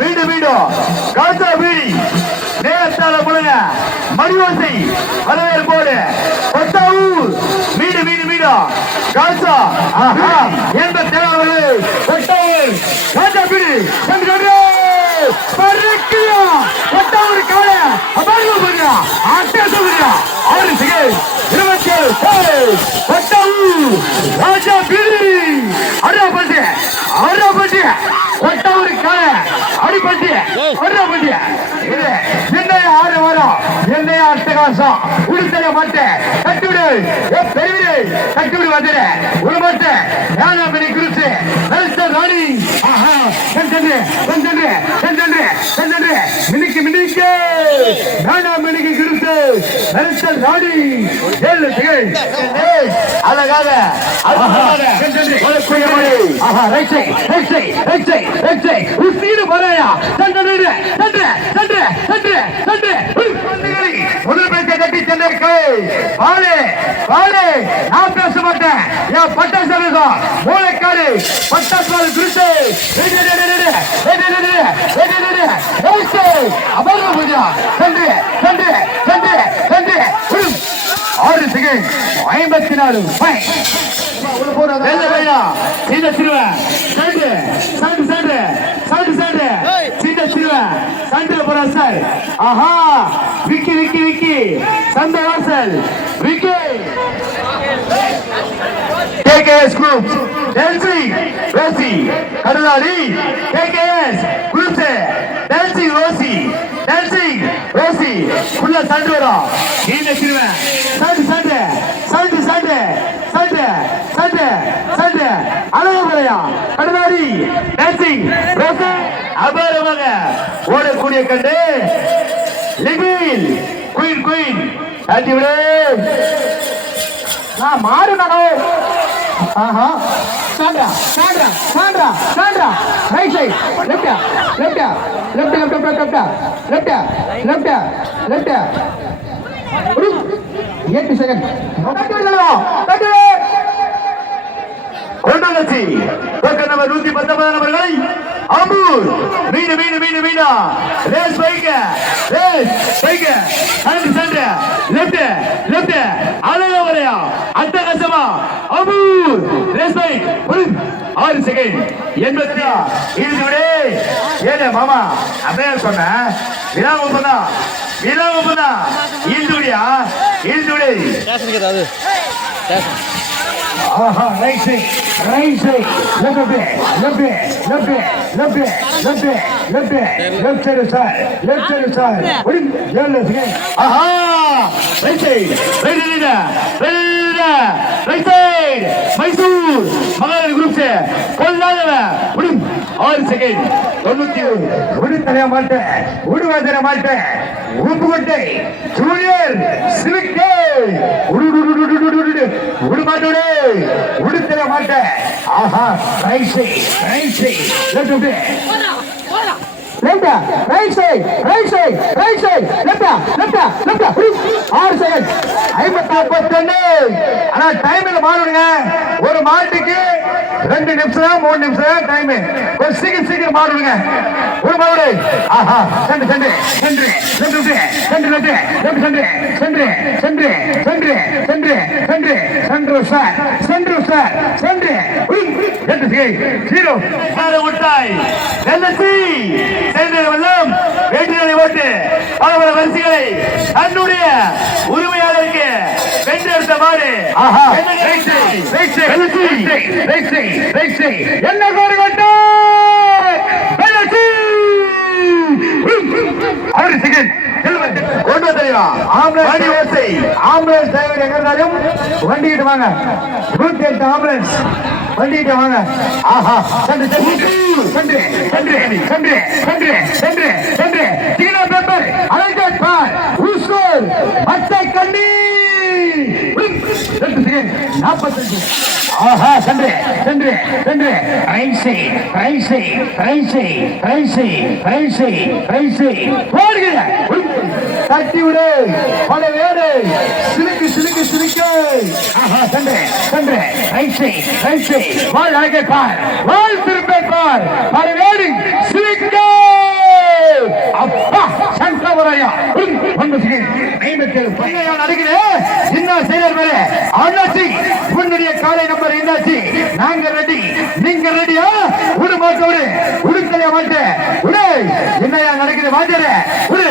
மீண்டும் மீண்டும் காசா வீடி. நேரத்தால முழுங்க. மடிவாசை வரவேற்போடு கொட்டாவூர் மீண்டும் மீண்டும் மீண்டும் காசா ஆஹா. எந்த தேவையாளர்கள் கொட்டாவூர் காசா வீடி. சென்று பறக்கியா கொட்டாவூர் கால. அபாரியா பண்ணுறா அட்டை சொல்லுறியா ஆறு செகண்ட் இருபத்தி ஏழு கொட்டாவூர் ராஜா வீடி. அடா பசே ஒட்ட ஒரு காலை அடிப்பட்டு ஒன்றப்பட்டு என்னைய ஆறு வரும்? என்னைய அட்டகாசம்? உடுத்தர மாட்டேன். கட்டு பெருவிடு ஏ பெருவிடு கட்டிவிடு வந்துடு உருமாட்ட வேணாமணி குறிச்சு வெல்ச ராணி. ஆஹா சென்று சென்று சென்று சென்று மினிக்கு மினிக்கு. வேணாமணிக்கு குறிச்சு வெல்ச ராணி. ஏழு திகழ். அழகாக உசீடு கொண்டிருக்கிறீர்கள் வாழே வாழே நான் பேச மாட்டேன் என் பட்ட சமீபம் மூளைக்காடு பட்டஸ்வாமி குறித்து அமர்வு பூஜா சென்று சென்று சென்று சென்று ஆறு செகண்ட் ஐம்பத்தி நாலு சின்ன சிறுவன் சின்ன சிறுவன் சந்தவாசல் ஆஹா Vicky Vicky Vicky. Santhavasal Vicky. KKS group Delsy Rosy Kadaladi KKS group Delsy Rosy Delsy Rosy உள்ள சண்டை வரும். நீண்ட சிறுவன். சண்டை சண்டை சண்டை சண்டை. அழகுலையா கடுதாரி டான்சிங் அபாரமாக ஓடக்கூடிய கண்டு லிபில் குயின் குயின் ஆட்டி விடு. நான் மாறு நானோ? ஆஹா. Santa Santa Santa Santa right side லெஃப்டா லெஃப்டா left left left left left left left எட்டு செகண்ட் கட்டு விடுதலோ ஒன்றலட்சி பக்க நம்பர் நூத்தி பத்தொன்பது நபர்களை அம்பூர். மீனு மீனு மீனு மீனா ரேஸ் வைக்க ரேஸ் வைக்க அனந்து சென்ற லெப்ட் லெப்ட் அழகா வரையா. அட்டகாசமா. அம்பூர். ரேஸ் பைக் ஒரு ஆறு செகண்ட் எண்பத்தி இறுதி விடே. ஏழு மாமா. அப்படியே சொன்னேன் விழா ஒப்பந்தா விழா ஒப்பந்தா இழுத்து விடியா? இழுத்து விடு. Aha, raise it, raise it. Left bit, left bit, left bit, left bit, left bit, left bit, left side side, left side side. What is it? Left again. Aha, raise it, raise it, raise it, right side. Mysore, மகளிர் group से கொல்லாதவன். What is ஆறு second தொண்ணூத்தி விடு தரைய மாட்டேன் விடுவா தர மாட்டேன் உப்பு கொட்டை ஜூனியர் சிலுக்கை விடு மாட்டோட உடுத்திட மாட்டேன். ஆஹா right side right side left left right side right side right side left left left ஆறு செகண்ட் ஐம்பத்தி நாற்பத்தொன்னு ஆனா டைம்ல மாறணுங்க ஒரு மாட்டுக்கு ரெண்டு நிமிஷம் மூணு நிமிஷம் டைம் ஒரு சீக்கிரம் சீக்கிரம் மாறுங்க ஒரு மாடு ஆஹா சென்று சென்று சென்று சென்று சென்று சென்று சென்று சென்று சென்று சென்று சென்று சென்று சென்று சார் சென்று சார். சென்று. ஜீரோ. முட்டாய் எல்எஸ்சி சென்று வெள்ளம் வேட்டிகளை ஓட்டு. பல வரிசைகளை தன்னுடைய உரிமையாளருக்கு வென்றெடுத்த மாடு என்ன கோரி கொண்டு ஆறு செகண்ட் கொண்டு வந்தீங்களா ஆம்புலன்ஸ் ஓசை ஆம்புலன்ஸ் டிரைவர் எங்க இருந்தாலும் வண்டிக்கிட்டு வாங்க. நூத்தி எட்டு ஆம்புலன்ஸ். வண்டிக்கிட்டு வாங்க. ஆஹா. சென்று சென்று சென்று சென்று சென்று சென்று சென்று சீனா பேப்பர் அலங்கட் பார் உசூர் மத்தை கண்ணி நாற்பத்தஞ்சு ஆஹா சென்று சென்று சென்று. ரைசை ரைசை ரைசை ரைசை ரைசை ரைசை போடுகிற தட்டி விடு. பல வேடு சிலுக்கு சிலுக்கு சிலுக்கு. ஆஹா சென்று சென்று. ரைட் சைட் பால் அழகை பார். பால் திருப்பை பார். பரவேடி சிலிக்கே. அப்பா சங்கவரையா ஒன்று ஐம்பத்தேழு பையன் அடிக்கிறேன் என்ன செய்யற மேலே அண்ணாச்சி உன்னுடைய காலை நம்பர் என்னாச்சு நாங்க ரெடி நீங்க ரெடியா உடு மாட்டோடு உடுக்கலையா மாட்டு உடு என்னையா நடக்குது வாஜர உடு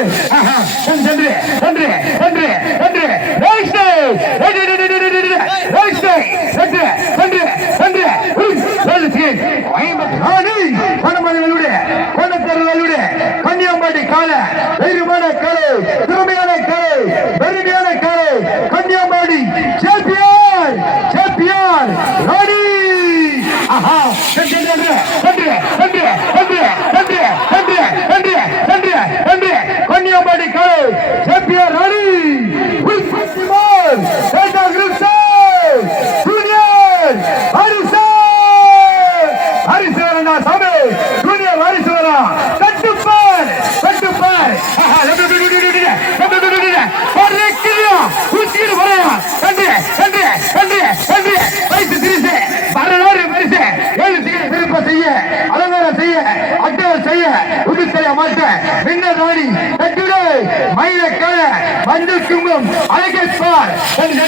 மஞ்சள் குங்கும் அழகேஸ்வார் சென்று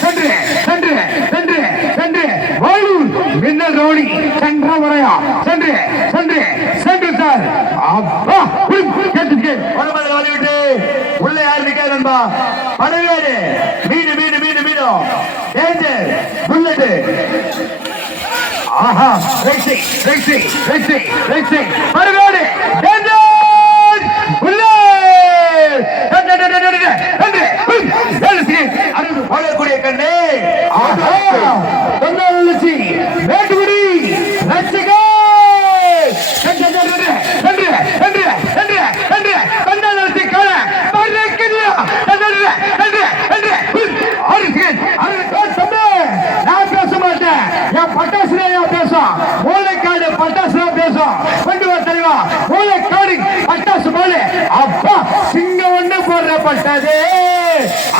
சென்று சென்று சென்று சென்று வாழூர் மின்னல் ரோடி சென்ற முறையா சென்று சென்று சென்று சார். அப்பா கேட்டுச்சு பணமலை வாங்கிவிட்டு உள்ள யார் நிக்காது நண்பா? படவேடு. மீன் மீன் மீன் மீனும் டேஞ்சர் புல்லட்டு ஆஹா ரைசி ரைசி ரைசி ரைசி படவேடு டேஞ்சர் எழுச்சி வாழக்கூடிய கண்ணே ஆஹா என்ன எழுச்சி மேட்டுக்குடி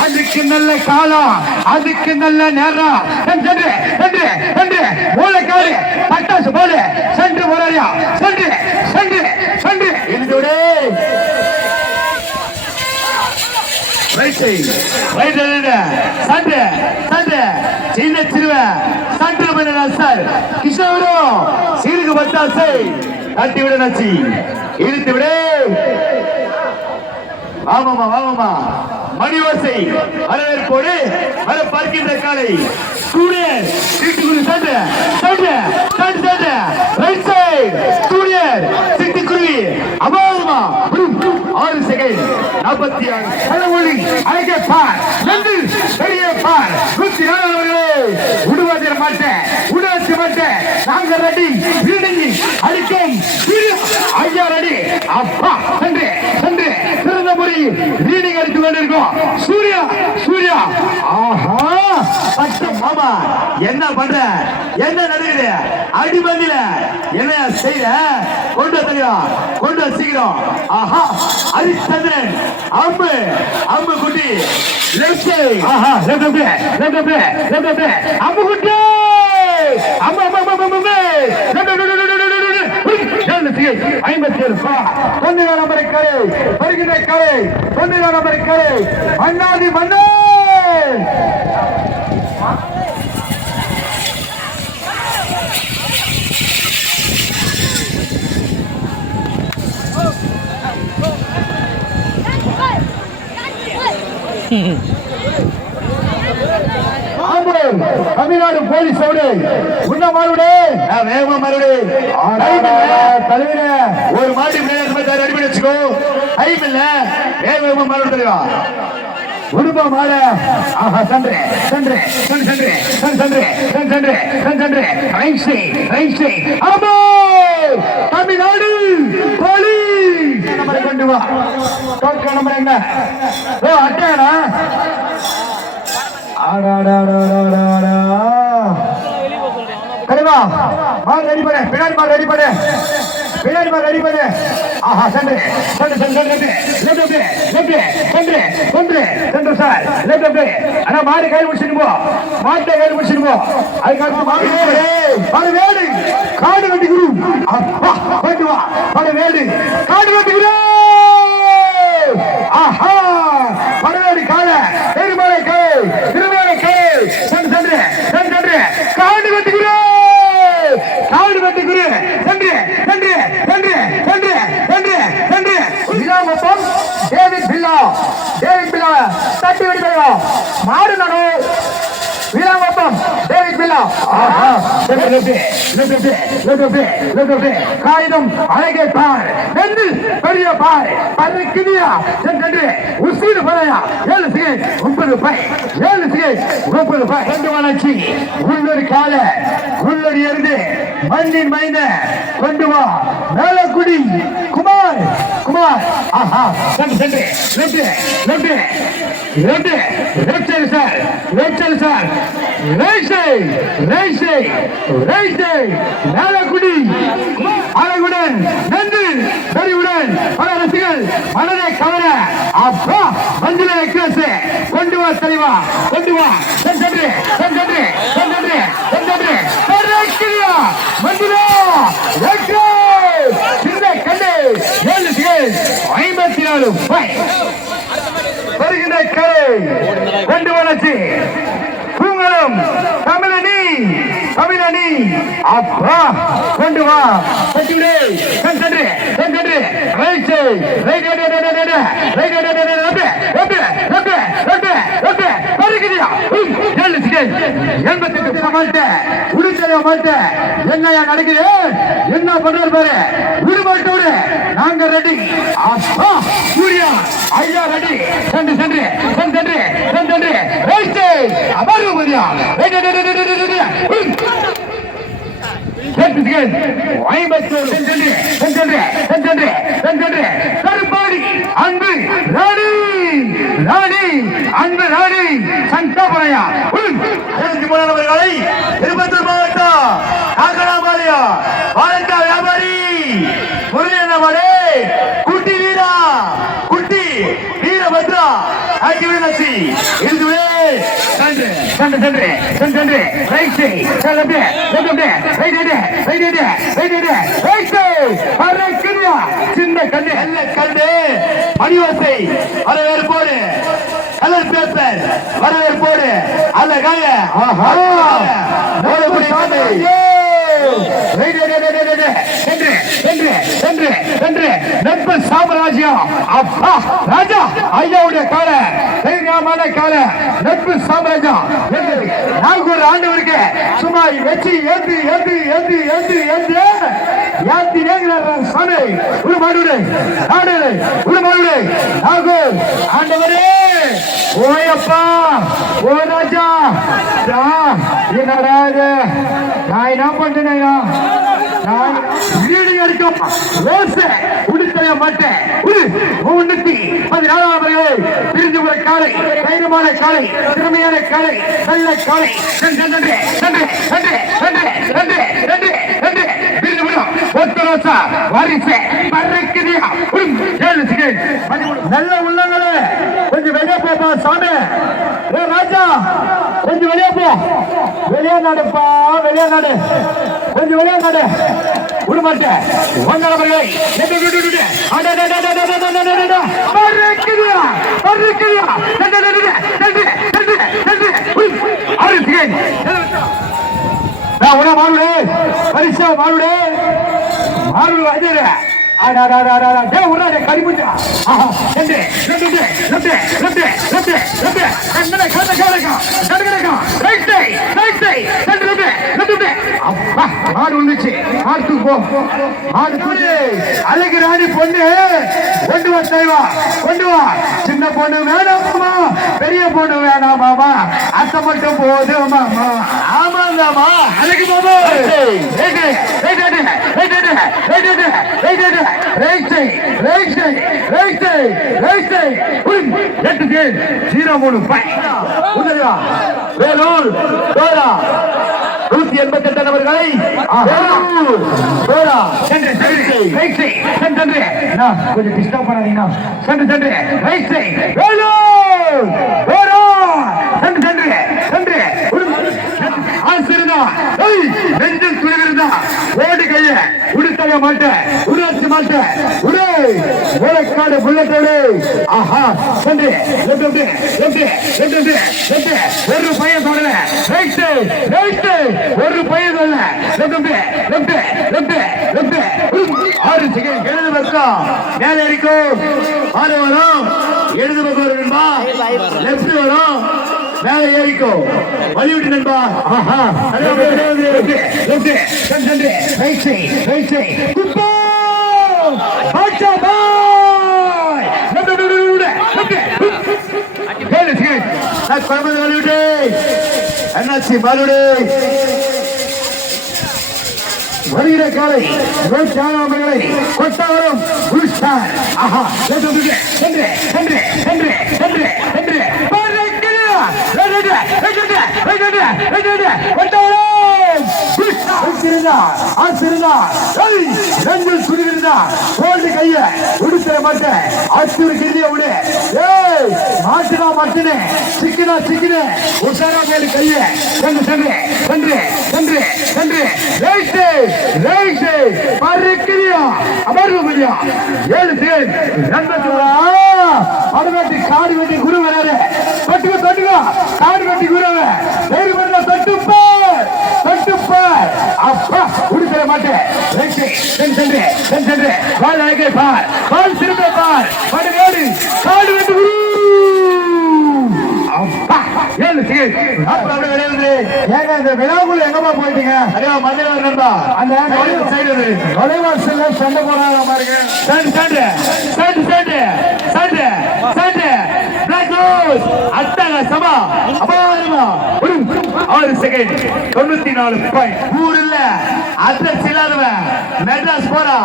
அதுக்கு நல்ல காலம் அதுக்கு நல்ல நேரம் சென்று சென்று சென்று மூளைக்காடு பட்டாசு போல சென்று முறையா சென்று சென்று சென்று. ரைட்டு சண்டை சண்டை. சின்ன சிறுவ சண்டை பண்ண சார் கிருஷ்ணவரும் சீருக்கு பத்தாசை தட்டி விட நச்சி. இழுத்து விடு ஆமாமா ஆமாமா மணிவாசை வரவேற்போடு வர பார்க்கின்ற காலை ஸ்டூடியர் சிட்டுக்குருவி சண்டை சண்டை சண்டை சண்டை ரைட் சைடு ஸ்டூடியர் சிட்டுக்குருவி. அபாவமா ஆறு செகண்ட் நாற்பத்தி ஆறு. கடவுளின் அழகே பார். நன்றி பெரிய பார். நூத்தி நாலு விடுவதில் மாட்டேன் விடுவச்சு மாட்டேன் நாங்க ரெடி வீடுங்கி அடிக்கை ஐயா ரெடி அப்பா சென்று சென்று சிறந்த முறையில் ரீடிங் அடித்து கொண்டிருக்கோம். சூர்யா சூர்யா. ஆஹா. மாமா. என்ன பண்ற? என்ன நடக்குது? அடிமதியில என்ன செய்ய கொண்டு தெரியா கொண்டு சீக்கிரம். ஆஹா ஹரிச்சந்திரன் அம்பு. அம்பு குட்டி. லெஃப்ட் ஆஹா லெஃப்ட் லெஃப்ட் அம்பு குட்டி. அம்பு அம்பு அம்பு அம்பு ஐம்பத்தி ஏழு தொண்ணூறு நம்பரை கரை. வருகின்ற கரை. தொண்ணூறு நம்பரை கரை. மன்னாதி ஆம்பூர் தமிழ்நாடு போலீஸோடு உன்ன மாறுடு வேகமா மாறுடு தலைவிட ஒரு பிள்ளைங்க ரெடி பண்ணி வச்சுக்கோ. டைம் இல்ல. வேகமா மாறுடு தலைவா உடுப்பா மாட ஆஹா சந்திர சந்திர சன் சந்திர சன் சந்திர சன் சந்திர. சன் ரைட் சைட் ரைட் சைட் ஆம்போ தமிழ்நாடு போலி! நம்பரை கொண்டு வா. தோற்க நம்பர் என்ன? ஓ அட்டையாடா? கடிவா மாடு ரெடி பண்ணு. பின்னாடி மாடு ரெடி பண்ணு. மாதிரி அடிப்பது ஆஹா சென்று சென்று சென்று சென்று லெஃப்ட் லெஃப்ட் சென்று சென்று சென்று சார். லெஃப்ட் ஆனா மாடு கை முடிச்சுட்டு போ. மாட்டை கை முடிச்சுட்டு போ. அதுக்கடுத்து மாடு மாடு வேடு காடு வெட்டி குரு அப்பா வா. மாடு வேடு காடு வெட்டி குரு ஆஹா. படவேடி கால. பெருமாளை கை. திருமலை காயினும் அழகே பார். என்று பெரிய பார். பருக்கினியா சென்று உசீர் பறையா ஏழு சிகை ஒன்பது பை. ஏழு சிகை ஒன்பது பை. கொண்டு வளர்ச்சி. உள்ளொரு கால உள்ளொரு எருந்து மண்ணின் மைந்த கொண்டு வா. மேலக்குடி. குமார் ஆஹா. சென்று சென்று வெட்டு வெட்டு வெட்டு வெட்டல் சார் வெட்டல் சார் ரேசை ரேசை ரேசை நாளக்குடி அழகுடன் நன்றி பெரியவுடன் பல ரசிகள் மனதை கவர அப்பா மந்திர எக்ஸ்பிரஸ் கொண்டு வா தலைவா. கொண்டு வா. சென்று சென்று சென்று சென்று மந்திரா எக்ஸ்பிரஸ் ஐம்பத்தி நாலு வருகின்ற கரை கொண்டு வளர்ச்சி பூங்கலம் தமிழனி தமிழனி அப்பா கொண்டு வா சென்று சென்று சென்று right right right right right எண்பத்துக்கு மாட்ட உடுத்தர மாட்ட என்னையா நடக்குது? என்ன பண்றாரு பாரு. விடுபாட்டோடு நாங்க ரெடி அப்பா சூர்யா ஐயா ரெடி சென்று சென்று சென்று சென்று ரைட்டு அமர்வு மதியா. ஐம்பத்தோடு கருப்பாடி அன்பு ரெடி ராணி அன்பு ராணி சங்கபனையா இருபத்தி மூணானவர்களை திருப்பத்தூர் மாவட்டம் காக்கடாபாளையா வாழக்கா வியாபாரி முருகனவரே குட்டி வீரா குட்டி வீரபத்ரா ஆக்கி வீரசி இதுவே சென்று சென்று சென்று சென்று சென்று ரைட் சை செல் அப்படியே செல் அப்படியே ரைட் அடி ரைட் அடி ரைட் அடி ரைட் சை அரே கிரியா சின்ன கண்ணு. எல்ல கண்ணு. அணிவாசை வரவேறு போடு கலர் பேப்பர் வரவேறு போடு அல்ல காய ஆஹா ஓடு புடி வாடு ரைட் அடி அடி அடி அடி என்று சென்று சென்று நட்பு சாம்ராஜ்யம். அப்பா ராஜா ஐயாவுடைய கால தைரியமான கால நட்பு சாம்ராஜ்யம். நாகூர் ஆண்டவருக்கு சும்மா வச்சு ஏத்து ஏத்து ஏத்து ஏத்து ஏத்து ஏத்தி ஏங்குறாரு சாமி. ஒரு மாடுடு நாடு ஒரு மாடுடு. நாகூர் ஆண்டவரே. ஓயப்பா ஓ ராஜா. என்னடா இது? நான் என்ன பண்ணேயா நான் வீடு எடுக்கும். ஓசை உடுத்தவே மாட்டேன் முன்னூத்தி பதினாலாம் பிரிந்து ஒரு காலை தைரியமான காலை திறமையான காலை நல்ல காலை. நன்றி. சந்தோஷ வரிசை நல்ல உள்ளங்களே கொஞ்சம் வெளியே போப்பா சாமி ஏ ராஜா கொஞ்சம் வெளியே போ வெளியே நாடுப்பா வெளியே நாடு கொஞ்சம் வெளியே நாடு விடமாட்டேன் அரிசி நான் உன மாறுடு பரிசா மாறுடு ஆறு வயது கருப்பு அப்பா ஆடு போ ஆடு குடி அழகு ராணி பொண்ணு கொண்டு வா கொண்டு வா சின்ன பொண்ணு வேணாம் மாமா பெரிய பொண்ணு வேணாம் மாமா அத்தை மட்டும் போது மாமா ஆமா மாமா அழகு மாமா ஜீரோ மூணு வேலூர் நூத்தி எண்பத்தி எட்டு நபர்களை கொஞ்சம் டிஸ்டர்ப் பண்ணாதீங்கன்னா சென்று சென்று. ரைட் சைட் சென்று சென்று. சென்று. ஆசிரியர். நெஞ்சில் துணிவிருந்தா ஓடி கையை. உடுத்தவே மாட்டேன் ஒரே ஓலக்காடு புல்லட்டோடு ஆஹா சென்று. லெஃப்ட் லெஃப்ட் லெஃப்ட் லெஃப்ட் ஒரு பையன் தொடல. ரைட் ரைட் ஒரு பையன் தொடல. ஆறு செகண்ட் பக்கம் மேலே இருக்கும் ஆறு வரும். இடது பக்கம் ஒரு நண்பா. வரும். மேல ஏறிக்கோ வலிவிட்டு நண்பா. ஆஹா. லெஃப்ட் லெஃப்ட் லெஃப்ட் ரைட் என்னாச்சு மறுபடி வருகிற காலை வேட்பாளர்களை கொட்டவரும் உருஷ்டார் ஆஹா என்று என்று என்று என்று என்று என்று சென்று சென்று சென்று சென்று சென்று கைய உடுத்துற மாட்டேன் அச்சுறு கிரிய விடு ஏய் மாட்டுனா மாட்டுனே சிக்கனா சிக்கனே உஷாரா மேல கைய சென்று சென்று சென்று சென்று சென்று. ரைட்டு ரைட்டு பறக்கிறியா? அமர்வு முடியா ஏழு பேர் நண்பர்களா? படவேட்டி காடு வெட்டி குரு வராரு. தொட்டுக்க தொட்டுக்க காடு வெட்டி குருவ பால் அழகை பார் பால் திரும்ப பார் படுகாடு காடு வெட்டு எங்கப்பா போயிட்டீங்க நுழைவாசல் சண்டை போடாத மாதிரி சண்டை சண்டை சண்டை சண்டை சண்டை அத்தனை சபா அபாரமா ஆறு செகண்ட் தொண்ணூத்தி நாலு பாயிண்ட் ஊர் இல்ல அட்ரஸ் இல்லாதவன் மெட்ராஸ் போறா.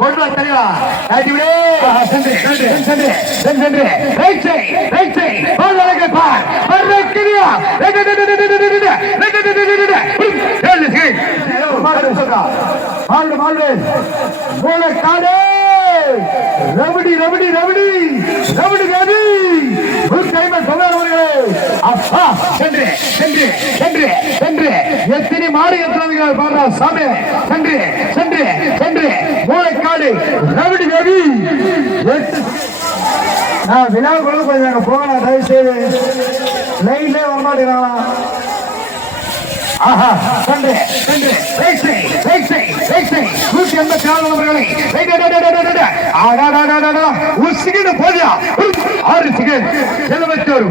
கொண்டு வா தெளிவா காட்டி விடு. சென்று சென்று சென்று ரைட் சைட் ரைட் சைட் பால் அழகை பார். பர்றக்கிறியா ஏழு செகண்ட் மாடு மாடு மூலக்காடு ரபடி ரபடி ரபடி ரபடி ரபடி ஒரு கைமை சொல்லாதவர்களே அப்பா சென்று சென்று சென்று சென்று. எத்தனை மாடு எத்தனை பாடுறா சாமி? சென்று சென்று சென்று. மூளைக்காடு ரவிடி ரவி எட்டு. நான் விழாவுக்குள்ள கொஞ்சம் அங்கே போகலாம் தயவு செய்து லைன்லேயே வரமாட்டேங்கிறாங்களா? ஆஹா சென்று சென்று பேசை பேசை பேசை நூற்றி எண்பத்தி நாலு நபர்களை. ஆடாடாடாடாடா ஒரு சிகிடு போதியா ஆறு சிகிடு எழுபத்தி ஒரு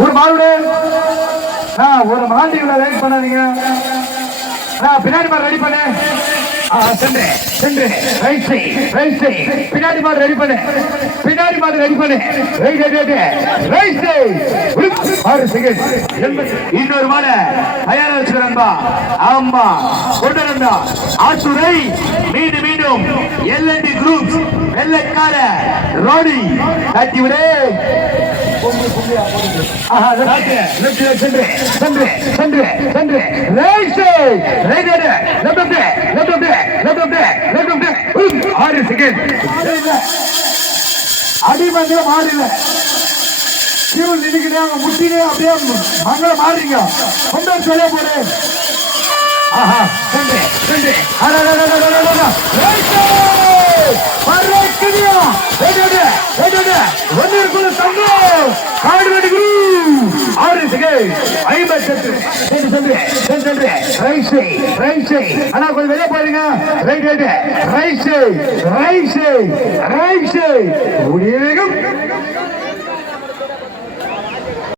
ஒரு மாடுடன் ஒரு மாண்டி வெயிட் பண்ணாதீங்க. பின்னாடி ரெடி பண்ணேன் சென்று சென்று ரைட் சைட் ரைட் சைட் பின்னாடி மாதிரி ரெடி பண்ணு. பின்னாடி மாதிரி ரெடி பண்ணு. ரைட் ரைட் ரைட் ரைட் ஆறு செகண்ட் இன்னொரு மாடு தயாரா வச்சுக்கிறா ஆமா. கொண்டு வந்தா ஆத்துறை மீண்டும் மீண்டும். எல்என்டி குரூப் வெள்ளைக்கார ரோடி. தட்டி விடு. ஆறு செகண்ட் அடிமங்கல மாறில கீழ் நினைக்கிறேன் அவங்க முட்டினே அப்படியே மங்கள மாறுறீங்க கொண்டு சொல்ல போறேன் ஆஹா ரெண்டு ரெண்டு அக்கினியா ஓடோட ஓடோட ஒன்னிரு குழு சங்கம் காடுவெடி குரு. ஆறு சிகை ஐம்பத்தி அண்ணா கொஞ்சம் வெளியே போயிருங்க. Right right right side right side right side